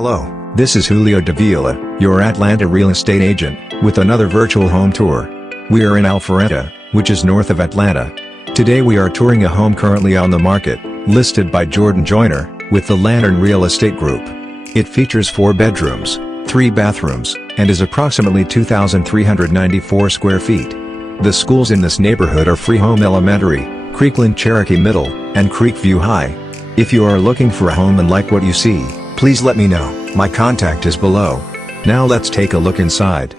Hello, this is Julio Davila, your Atlanta real estate agent, with another virtual home tour. We are in Alpharetta, which is north of Atlanta. Today we are touring a home currently on the market, listed by Jordan Joyner, with the Lantern Real Estate Group. It features 4 bedrooms, 3 bathrooms, and is approximately 2,394 square feet. The schools in this neighborhood are Free Home Elementary, Creekland Cherokee Middle, and Creekview High. If you are looking for a home and like what you see, please let me know. My contact is below. Now let's take a look inside.